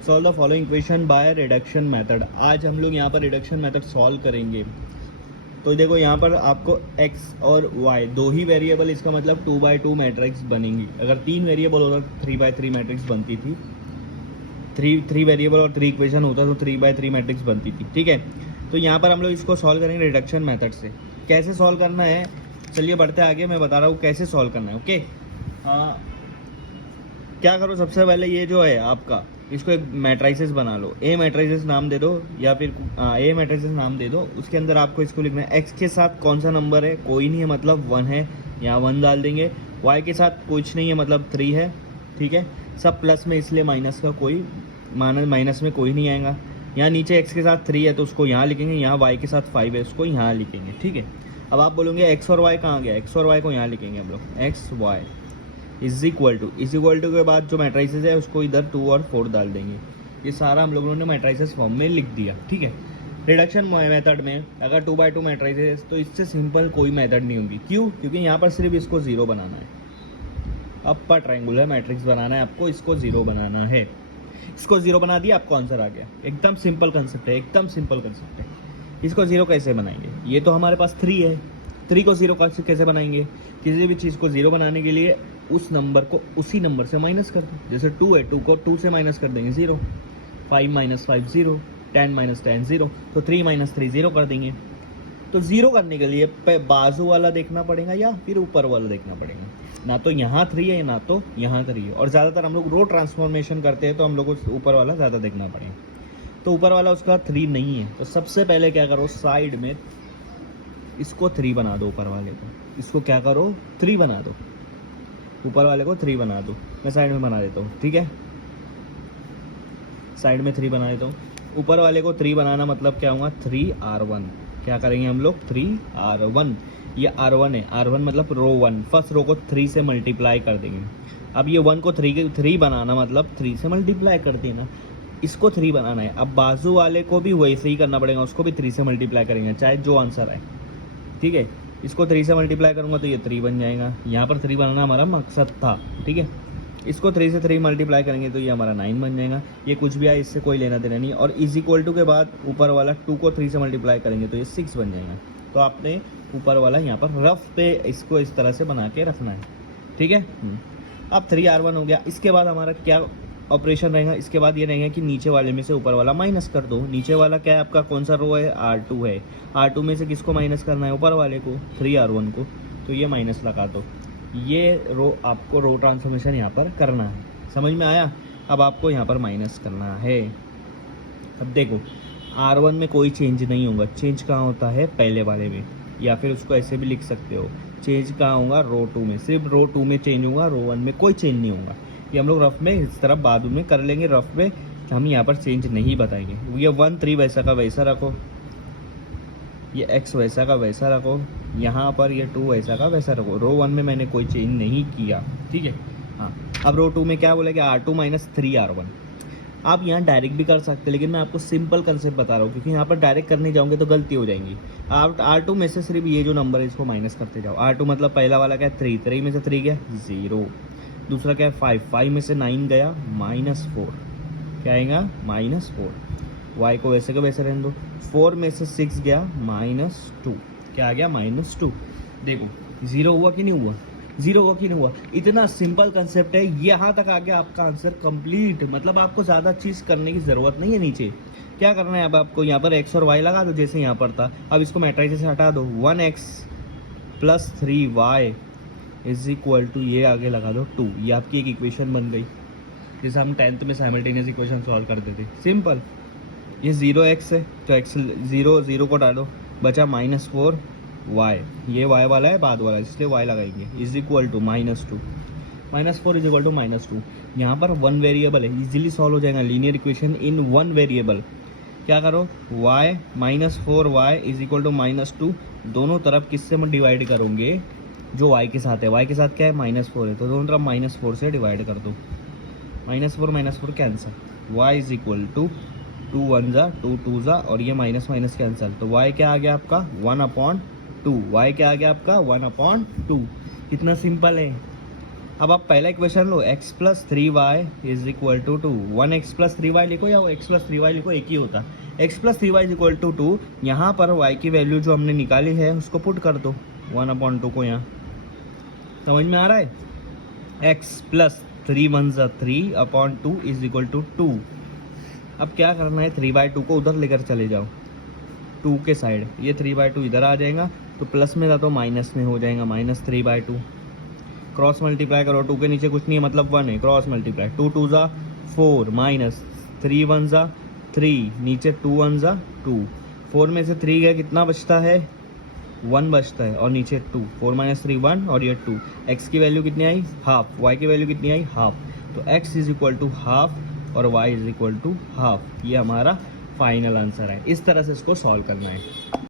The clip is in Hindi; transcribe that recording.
Solve the following equation by reduction method. आज हम लोग यहाँ पर रिडक्शन मेथड सॉल्व करेंगे। तो देखो यहाँ पर आपको x और y दो ही वेरिएबल, इसका मतलब 2x2 मैट्रिक्स बनेंगी। अगर 3 वेरिएबल होता तो 3x3 मैट्रिक्स बनती थी। थ्री वेरिएबल और 3 इक्वेशन होता तो 3x3 मैट्रिक्स बनती थी। ठीक है, तो यहाँ पर हम लोग इसको सॉल्व करेंगे रिडक्शन मेथड से। कैसे सॉल्व करना है, चलिए बढ़ते आगे, मैं बता रहा हूँ कैसे सॉल्व करना है। ओके, क्या करो, सबसे पहले ये जो है आपका, इसको एक मैट्रिसेस बना लो। ए मैट्रिसेस नाम दे दो, या फिर ए मैट्रिसेस नाम दे दो। उसके अंदर आपको इसको लिखना है एक्स के साथ कौन सा नंबर है, कोई नहीं है मतलब 1 है, यहाँ 1 डाल देंगे। वाई के साथ कुछ नहीं है मतलब 3 है। ठीक है, सब प्लस में इसलिए माइनस का कोई माइनस में कोई नहीं आएगा। यहाँ नीचे एक्स के साथ 3 है तो उसको यहाँ लिखेंगे, यहाँ वाई के साथ 5 है उसको यहाँ लिखेंगे। ठीक है, अब आप बोलोगे एक्स और वाई कहाँ गया, एक्स और वाई को यहाँ लिखेंगे हम लोग। X Y is equal to के बाद जो मैट्रिसेस है उसको इधर 2 और 4 डाल देंगे। ये सारा हम लोगों ने मैट्रिसेस फॉर्म में लिख दिया। ठीक है, रिडक्शन मेथड में अगर 2x2 मैट्रिसेस तो इससे सिंपल कोई मेथड नहीं होगी। क्यों? क्योंकि यहाँ पर सिर्फ इसको 0 बनाना है। अपर ट्रायंगुलर मैट्रिक्स बनाना है आपको, इसको 0 बनाना है। इसको 0 बना दिया, आपको आंसर आ गया। एकदम सिंपल कंसेप्ट है, एकदम सिंपल कंसेप्ट है। इसको 0 कैसे बनाएंगे, ये तो हमारे पास 3 है, 3 को 0 कैसे बनाएंगे? किसी भी चीज़ को 0 बनाने के लिए उस नंबर को उसी नंबर से माइनस कर दो। जैसे 2 है, 2 को 2 से माइनस कर देंगे 0, 5 - 5 0, 10 - 10 0, तो 3 - 3 0 कर देंगे। तो 0 करने के लिए बाजू वाला देखना पड़ेगा या फिर ऊपर वाला देखना पड़ेगा। ना तो यहाँ 3 है ना तो यहाँ 3 है, और ज़्यादातर हम लोग रो ट्रांसफॉर्मेशन करते हैं तो हम लोग को ऊपर वाला ज़्यादा देखना पड़ेगा। तो ऊपर वाला उसका 3 नहीं है, तो सबसे पहले क्या करो, साइड में इसको 3 बना दो। ऊपर वाले को इसको क्या करो, 3 बना दो। ऊपर वाले को 3 बना दो। मैं साइड में बना देता हूँ। ठीक है, साइड में 3 बना देता हूँ। ऊपर वाले को 3 बनाना मतलब क्या होगा, 3r1। क्या करेंगे हम लोग, 3r1। ये r1 है, r1 मतलब रो 1, फर्स्ट रो को 3 से मल्टीप्लाई कर देंगे। अब ये 1 को 3 बनाना मतलब 3 से मल्टीप्लाई कर देना। इसको 3 बनाना है। अब बाजू वाले को भी वैसे ही करना पड़ेगा, उसको भी 3 से मल्टीप्लाई करेंगे चाहे जो आंसर आए। ठीक है, इसको 3 से मल्टीप्लाई करूँगा तो ये 3 बन जाएगा। यहाँ पर 3 बनाना हमारा मकसद था। ठीक है, इसको 3 से 3 मल्टीप्लाई करेंगे तो ये हमारा 9 बन जाएगा। ये कुछ भी आए इससे कोई लेना देना नहीं। और इज इक्वल टू के बाद ऊपर वाला 2 को 3 से मल्टीप्लाई करेंगे तो ये 6 बन जाएगा। तो आपने ऊपर वाला यहाँ पर रफ पे इसको इस तरह से बना के रखना है। ठीक है, अब 3r1 हो गया। इसके बाद हमारा क्या ऑपरेशन रहेगा, इसके बाद ये रहेगा कि नीचे वाले में से ऊपर वाला माइनस कर दो। नीचे वाला क्या है आपका, कौन सा रो है, r2 है। r2 में से किसको माइनस करना है, ऊपर वाले को, 3r1 को। तो ये माइनस लगा दो। ये रो आपको रो ट्रांसफॉर्मेशन यहाँ पर करना है। समझ में आया? अब आपको यहाँ पर माइनस करना है। अब देखो, r1 में कोई चेंज नहीं होगा। चेंज कहाँ होता है, पहले वाले में, या फिर उसको ऐसे भी लिख सकते हो, चेंज कहाँ होगा, रो 2 में। सिर्फ रो 2 में चेंज होगा, रो 1 में कोई चेंज नहीं होगा। ये हम लोग रफ में इस तरफ बाद में कर लेंगे। रफ में हम यहाँ पर चेंज नहीं बताएंगे। ये 1 3 वैसा का वैसा रखो, ये x वैसा का वैसा रखो, यहाँ पर ये 2 वैसा का वैसा रखो। रो 1 में मैंने कोई चेंज नहीं किया। ठीक है, हाँ। अब रो 2 में क्या बोला कि r2 - 3r1। आप यहाँ डायरेक्ट भी कर सकते हैं, लेकिन मैं आपको सिंपल कंसेप्ट बता रहा हूँ, क्योंकि यहाँ पर डायरेक्ट करने जाओगे तो गलती हो जाएंगी। आप r2 में से सिर्फ ये जो नंबर है इसको माइनस करते जाओ। r2 मतलब पहला वाला क्या है, 3, 3 में से 3 गया 0। दूसरा क्या है, 5, 5 में से 9 गया -4, क्या आएगा, -4। y को वैसे का वैसे रहने दो। 4 में से 6 गया -2, क्या आ गया, -2। देखो 0 हुआ कि नहीं हुआ, 0 हुआ कि नहीं हुआ। इतना सिंपल कंसेप्ट है, यहाँ तक आ गया आपका आंसर कंप्लीट। मतलब आपको ज़्यादा चीज़ करने की ज़रूरत नहीं है। नीचे क्या करना है, अब आपको यहाँ पर x और y लगा दो जैसे यहाँ पर था। अब इसको मैट्रिक्स से हटा दो। 1x + 3y is equal to, ये आगे लगा दो 2। ये आपकी एक इक्वेशन बन गई, जैसे हम 10th में साइमल्टेनियस इक्वेशन सॉल्व करते थे, सिंपल। ये 0x है तो x 0 को डालो, बचा -4y। ये y वाला है बाद वाला, इसलिए y लगाएंगे। Is equal to -2, -4 is equal to -2। यहाँ पर 1 वेरिएबल है, इजीली सॉल्व हो जाएगा लीनियर इक्वेशन इन 1 वेरिएबल। क्या करो, y -4y is equal to -2। दोनों तरफ किससे हम डिवाइड करोगे, जो y के साथ है। y के साथ क्या है, -4 है, तो दोनों तरफ -4 से डिवाइड कर दो। -4 cancel. y is equal to 2 1 जा 2 2 जा, और ये माइनस माइनस कैंसिल। तो y क्या आ गया आपका, 1/2। y क्या आ गया आपका, 1/2। कितना सिंपल है। अब आप पहला इक्वेशन लो, x plus 3y is equal to 2, 1x plus 3y लिखो या x प्लस 3y लिखो, एक ही होता है। x plus 3y is equal to 2, यहाँ पर y की वैल्यू जो हमने निकाली है उसको पुट कर दो 1/2 को यहाँ। समझ में आ रहा है? x plus 3 1 3/2 is equal to 2। अब क्या करना है, 3/2 को उधर लेकर चले जाओ 2 के साइड, ये 3/2 इधर आ जाएगा, तो प्लस में था तो माइनस में हो जाएगा, -3/2। क्रॉस मल्टीप्लाई करो, 2 के नीचे कुछ नहीं है मतलब 1 है, क्रॉस मल्टीप्लाई, 2 2 ज़ा 4 माइनस 3 1 ज़ा 3, नीचे 2 1 ज़ा 2, 4 में से 3 गया, कितना बचता है 1 बचता है, और नीचे 2, 4 - 3 1 और ये 2। x की वैल्यू कितनी आई, हाफ, y की वैल्यू कितनी आई, हाफ, तो x is equal to half और y is equal to half. ये हमारा फाइनल आंसर है। इस तरह से इसको सॉल्व करना है।